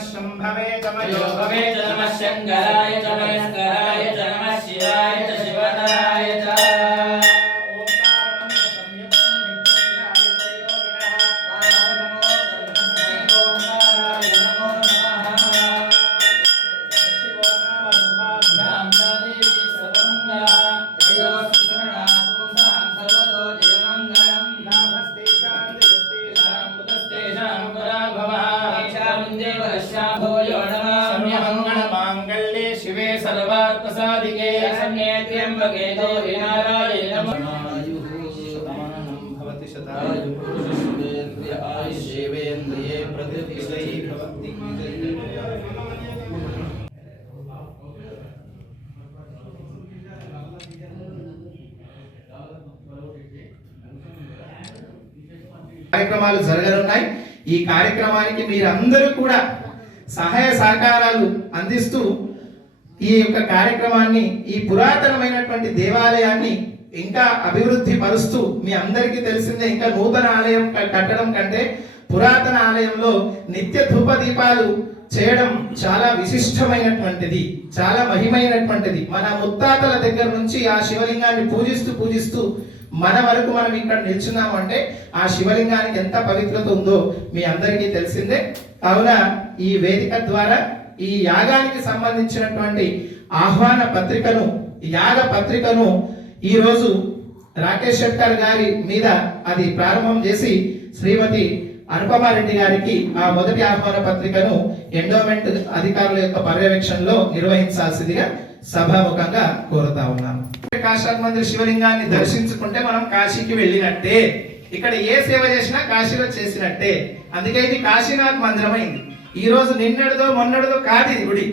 शंभवे च नमः शंकराय च महेश्वराय च नमः शिवाय च शिवतराय च शिवे सर्वार्थसाधिके शरण्ये त्र्यंबके गौरी नारायणे नमः भवति शतायु पुरुषेन्द्रिय आयुष्येवेन्द्रिये प्रतिष्ठिते भवति కార్యక్రమాలు జరగనున్నాయి। ఈ కార్యక్రమానికి మీరందరూ కూడా సహాయ సహకారాలు అందిస్తూ ఈ యొక్క కార్యక్రమాన్ని ఈ పురాతనమైనటువంటి దేవాలయాన్ని ఇంకా అభివృద్ధి పరుస్తూ మీ అందరికీ తెలిసిందే ఇంకా నూతన ఆలయం కట్టడం కంటే పురాతన ఆలయంలో నిత్య ధూప దీపాలు చేయడం చాలా విశిష్టమైనటువంటిది, చాలా మహిమైనటువంటిది। మన ముత్తాతల దగ్గర నుంచి ఆ శివలింగాన్ని పూజిస్తూ మన వరకు మనం ఇక్కడ నిల్చున్నాము అంటే ఆ శివలింగానికి ఎంత పవిత్రత ఉందో మీ అందరికీ తెలిసిందే। కావున ఈ వేదిక ద్వారా ఈ యాగానికి సంబంధించినటువంటి ఆహ్వాన పత్రికను యాగ పత్రికను ఈ రోజు రాకేష్ శెట్టర్ గారి మీద అది ప్రారంభం చేసి శ్రీమతి అనుపమారెడ్డి గారికి ఆ మొదటి ఆహ్వాన పత్రికను ఎండోమెంట్ అధికారుల యొక్క పర్యవేక్షణలో నిర్వహించాల్సిందిగా సభాముఖంగా కోరుతా ఉన్నాను। కాశీనాథ్ మందిర్ శివలింగాన్ని దర్శించుకుంటే మనం కాశీకి వెళ్ళినట్టే, ఇక్కడ ఏ సేవ చేసినా కాశీలో చేసినట్టే, అందుకే ఇది కాశీనాథ్ మందిరం అయింది। ఈ రోజు నిన్నటిదో మొన్నటిదో కాదు ఇది గుడి,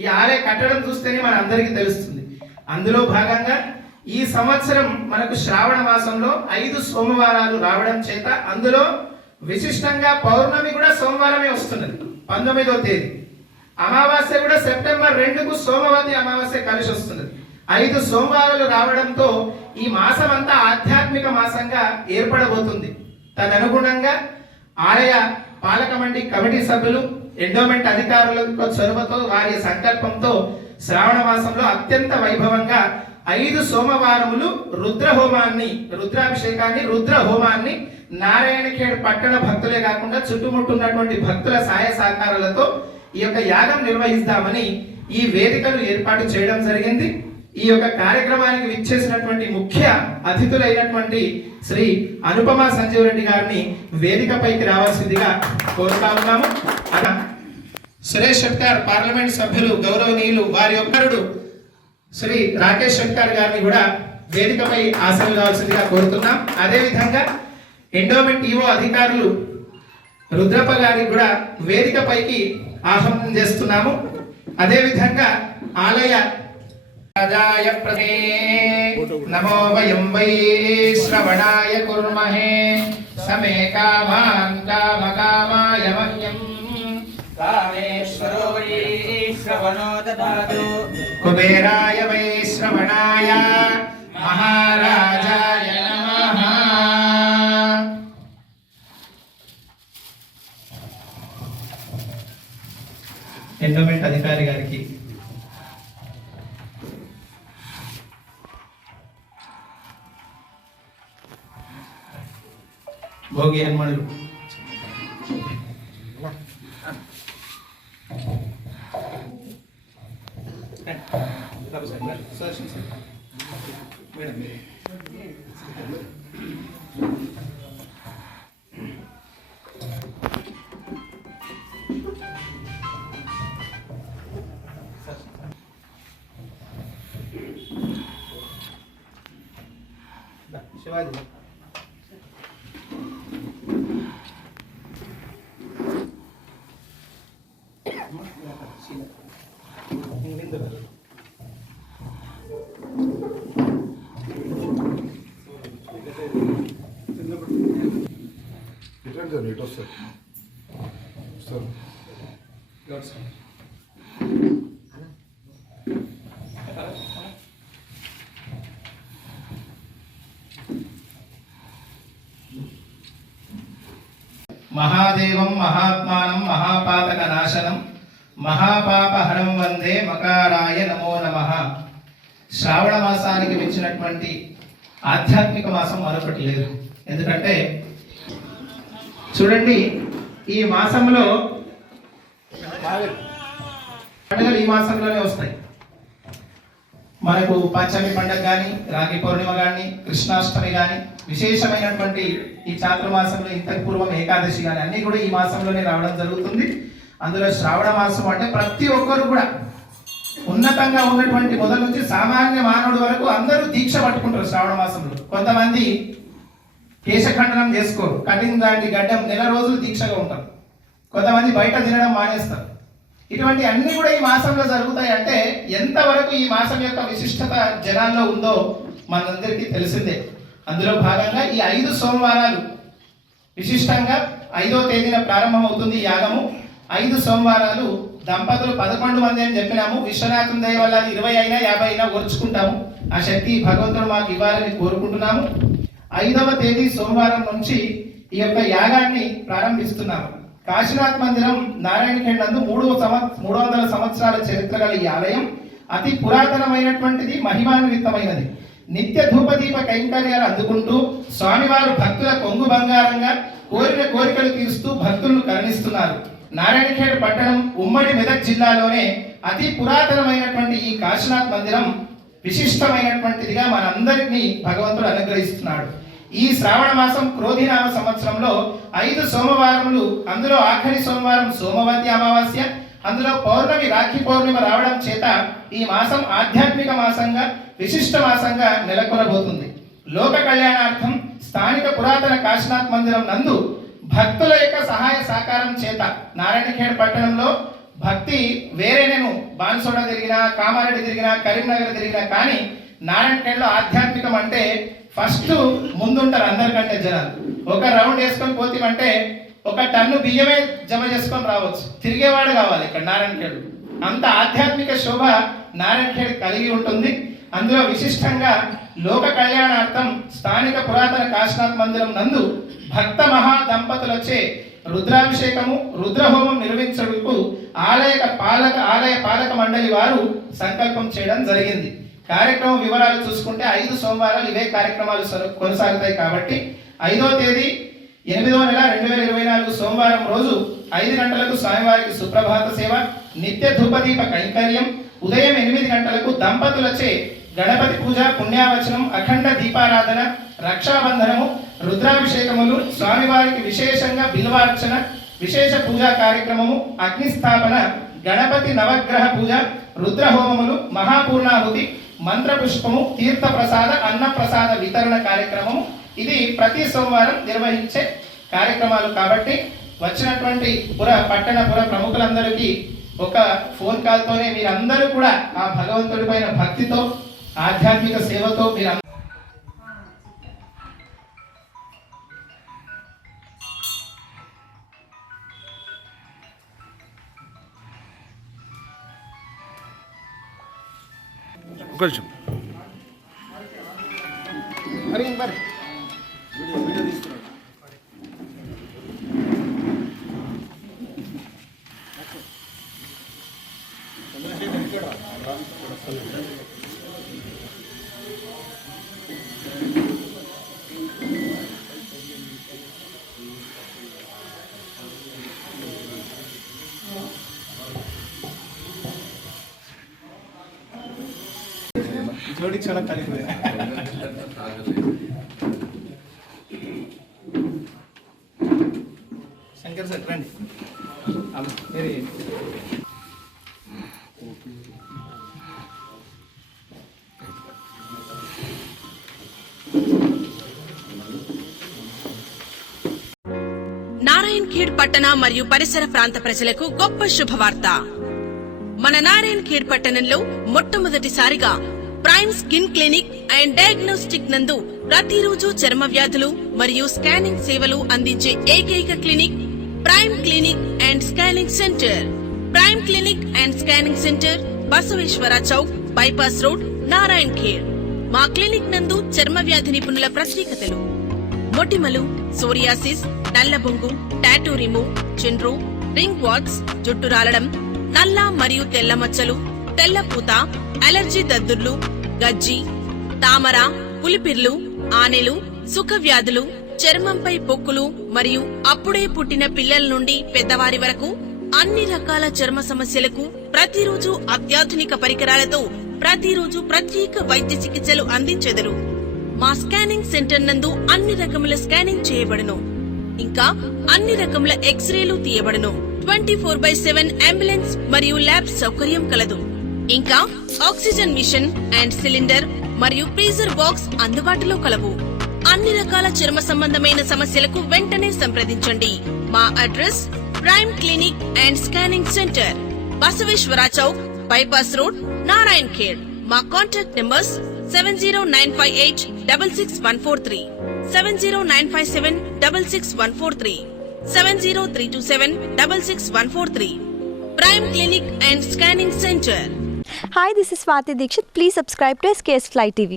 ఈ ఆలయ కట్టడం చూస్తేనే మన అందరికీ తెలుస్తుంది। అందులో భాగంగా ఈ సంవత్సరం మనకు శ్రావణ మాసంలో 5 సోమవారాలు రావడం చేత అందులో విశిష్టంగా పౌర్ణమి కూడా సోమవారమే వస్తున్నది, 19వ తేదీ। అమావాస్య కూడా సెప్టెంబర్ 2కు సోమవతి అమావాస్య కలిసి వస్తున్నది। 5 సోమవారాలు రావడంతో ఈ మాసం అంతా ఆధ్యాత్మిక మాసంగా ఏర్పడబోతుంది। తదనుగుణంగా ఆలయ పాలక మండలి కమిటీ సభ్యులు ఎండోమెంట్ అధికారుల చొరవతో వారి సంకల్పంతో శ్రావణ మాసంలో అత్యంత వైభవంగా 5 సోమవారములు రుద్ర హోమాన్ని నారాయణఖేడ్ పట్టణ భక్తులే కాకుండా చుట్టుముట్టున్నటువంటి భక్తుల సహాయ సహకారాలతో ఈ యొక్క యాగం నిర్వహిస్తామని ఈ వేదికను ఏర్పాటు చేయడం జరిగింది। ఈ యొక్క కార్యక్రమానికి విచ్చేసినటువంటి ముఖ్య అతిథులైనటువంటి శ్రీ అనుపమ సంజీవ్ రెడ్డి గారిని వేదికపైకి రావాల్సిందిగా కోరుతా ఉన్నాము। సురేష్ శెట్టర్ పార్లమెంట్ సభ్యులు గౌరవనీయులు వారి యొక్కరుడు శ్రీ రాకేష్ శెట్టర్ గారిని కూడా వేదికపై ఆశీర్వాదం కావాల్సిందిగా కోరుతున్నాం। అదేవిధంగా ఎండోమెంట్ ఈవో అధికారులు రుద్రప్ప గారికి కూడా వేదికపైకి ఆహ్వానం చేస్తున్నాము। అదేవిధంగా ఆలయ రాజాయ ప్రదే నమో వయం వై శ్రవణాయ కుర్మహే సమే కామాన్ కామకామాయ మహ్యం కామేశ్వరో వై శ్రవణో దదాతు కుబేరాయ వై శ్రవణాయ మహారాజాయ నమః। ఎండోమెంట్ అధికారి గారికి భోగి హనుమన్లు शिवाजी महादेवं महात्मानं महापातक नाशनं మహాపాపహరం వందే మకారాయ నమో నమః. శ్రావణ మాసానికి మించినటువంటి ఆధ్యాత్మిక మాసం మరొకటి లేదు. ఎందుకంటే చూడండి, ఈ మాసంలో పండుగలు ఈ మాసంలోనే వస్తాయి. మనకు పంచమి పండుగ కానీ, రాఖీ పౌర్ణిమ కానీ, కృష్ణాష్టమి కానీ, విశేషమైనటువంటి ఈ చాతుర్మాసంలో ఇంతకు పూర్వం ఏకాదశి కానీ అన్ని కూడా ఈ మాసంలోనే రావడం జరుగుతుంది. అందులో శ్రావణ మాసం అంటే ప్రతి ఒక్కరు కూడా ఉన్నతంగా ఉన్నటువంటి మొదలు నుంచి సామాన్య మానవుడి వరకు అందరూ దీక్ష పట్టుకుంటారు శ్రావణ మాసంలో. కొంతమంది కేశఖండనం చేసుకోరు, కటింగ్ లాంటి గడ్డం నెల రోజులు దీక్షగా ఉంటారు. కొంతమంది బయట తినడం మానేస్తారు. ఇటువంటి అన్ని కూడా ఈ మాసంలో జరుగుతాయి. అంటే ఎంతవరకు ఈ మాసం యొక్క విశిష్టత జనాల్లో ఉందో మనందరికీ తెలిసిందే. అందులో భాగంగా ఈ 5 సోమవారాలు విశిష్టంగా 5వ తేదీన ప్రారంభమవుతుంది ఈ యాగము. 5 సోమవారాలు దంపతులు 11 మంది అని చెప్పినాము. విశ్వనాథుని దయ వల్ల 20 అయినా 50 అయినా ఓర్చుకుంటాము. ఆ శక్తి భగవంతుడు మాకు ఇవ్వాలని కోరుకుంటున్నాము. 5వ తేదీ సోమవారం నుంచి ఈ యొక్క యాగాన్ని ప్రారంభిస్తున్నాము. కాశీనాథ్ మందిరం నారాయణఖేడ్ నందు 300 సంవత్సరాల చరిత్ర గల ఈ ఆలయం అతి పురాతనమైనటువంటిది, మహిమాన్వితమైనది. నిత్య ధూపదీప కైంకర్యాలు అందుకుంటూ స్వామివారు భక్తుల కొంగు బంగారంగా కోరిన కోరికలు తీరుస్తూ భక్తులను కరుణిస్తున్నారు. నారాయణఖేడ్ పట్టణం ఉమ్మడి మెదక్ జిల్లాలోనే అతి పురాతనమైనటువంటి ఈ కాశీనాథ్ మందిరం విశిష్టమైనటువంటిదిగా మనందరినీ భగవంతుడు అనుగ్రహిస్తున్నాడు. ఈ శ్రావణ మాసం క్రోధినామ సంవత్సరంలో 5 సోమవారములు, అందులో ఆఖరి సోమవారం సోమవతి అమావాస్య, అందులో పౌర్ణమి రాఖీ పౌర్ణిమ రావడం చేత ఈ మాసం ఆధ్యాత్మిక మాసంగా, విశిష్ట మాసంగా నెలకొనబోతుంది. లోక కళ్యాణార్థం స్థానిక పురాతన కాశీనాథ్ మందిరం నందు భక్తుల యొక్క సహాయ సహకారం చేత నారాయణఖేడ్ పట్టణంలో భక్తి వేరే, నేను బాన్సోడ తిరిగినా, కామారెడ్డి తిరిగినా, కరీంనగర్ తిరిగినా, కానీ నారాయణఖేడ్లో ఆధ్యాత్మికం అంటే ఫస్ట్ ముందుంటారు అందరికంటే జనాలు. ఒక రౌండ్ వేసుకొని పోతామంటే 1 టన్ను బియ్యమే జమ చేసుకొని రావచ్చు. తిరిగేవాడు కావాలి ఇక్కడ నారాయణఖేడ్. అంత ఆధ్యాత్మిక శోభ నారాయణఖేడ్ కలిగి ఉంటుంది. అందులో విశిష్టంగా లోక కళ్యాణార్థం స్థానిక పురాతన కాశీనాథ్ మందిరం నందు భక్త మహా దంపతులచే రుద్రాభిషేకము, రుద్రహోమం నిర్వహించుటకు ఆలయ పాలక మండలి వారు సంకల్పం చేయడం జరిగింది. కార్యక్రమం వివరాలు చూసుకుంటే 5 సోమవారాలు ఇవే కార్యక్రమాలు కొనసాగుతాయి. కాబట్టి 5వ తేదీ 8వ నెల 2024 సోమవారం రోజు 5 గంటలకు స్వామివారికి సుప్రభాత సేవ, నిత్య ధూపదీప కైంకర్యం, ఉదయం 8 గంటలకు దంపతులచే గణపతి పూజ, పుణ్యావచనం, అఖండ దీపారాధన, రక్షాబంధనము, రుద్రాభిషేకములు, స్వామివారికి విశేషంగా బిల్వార్చన, విశేష పూజా కార్యక్రమము, అగ్నిస్థాపన, గణపతి నవగ్రహ పూజ, రుద్రహోమములు, మహాపూర్ణాహుతి, మంత్రపుష్పము, తీర్థ ప్రసాద, అన్న ప్రసాద వితరణ కార్యక్రమము. ఇది ప్రతి సోమవారం నిర్వహించే కార్యక్రమాలు. కాబట్టి వచ్చినటువంటి పట్టణ ప్రముఖులందరికీ ఒక ఫోన్ కాల్తోనే మీరందరూ కూడా ఆ భగవంతుడి పైన భక్తితో, ఆధ్యాత్మిక సేవతో మీరు కొంచెం जोड़ी चला खाली शंकर सर రండి. मेरे నారాయణఖేడ్ పట్టణ మరియు పరిసర ప్రాంత ప్రజలకు గొప్ప శుభవార్త. మన నారాయణఖేడ్ పట్టణంలో మొట్టమొదటిసారిగా prime skin clinic and diagnostic నందు ప్రతిరోజు చర్మ వ్యాధులు మరియు స్కానింగ్ సేవలు అందించే ఏకైక clinic prime clinic and scanning centre. Prime clinic and scanning centre, Basaveshwara చౌక్, బైపాస్ రోడ్, నారాయణఖేడ్. మా క్లినిక్ నందు చర్మ వ్యాధి నిపుణుల ప్రత్యేకతలు: మొటిమలు, సోరియాసిస్, నల్లబొంగు, టాటూ రిమూవ్, చిండ్రు, రింగ్ వాట్స్, జుట్టు రాలడం, నల్ల మరియు తెల్ల మచ్చలు, తెల్ల పూత, అలర్జీ దద్దుర్లు, గజ్జి, తామర, పులిపిర్లు, ఆనెలు, సుఖ వ్యాధులు, చర్మంపై పొక్కులు మరియు అప్పుడే పుట్టిన పిల్లల నుండి పెద్దవారి వరకు అన్ని రకాల చర్మ సమస్యలకు ప్రతిరోజు అత్యాధునిక పరికరాలతో ప్రతిరోజు ప్రత్యేక వైద్య చికిత్సలు అందించెదరు. మా స్కానింగ్ సెంటర్ నందు అన్ని రకముల స్కానింగ్ చేయబడును. ఇంకా అన్ని రకముల ఎక్స్రేలు తీయబడును. 24/7 అంబులెన్స్ మరియు ల్యాబ్ సౌకర్యం కలదు. ఇంకా ఆక్సిజన్ మిషన్ అండ్ సిలిండర్ మరియు ఫ్రీజర్ బాక్స్ అందుబాటులో కలవు. అన్ని రకాల చర్మ సంబంధమైన సమస్యలకు వెంటనే సంప్రదించండి. మా address prime clinic and scanning centre, Basaveshwara చౌక్, బైపాస్ రోడ్, నారాయణ్ ఖేడ్. మా contact numbers 7095866143, 70957666143, 70327666143. Prime Clinic and Scanning Center. Hi, this is Swati Dikshit. Please subscribe to SKS Fly TV.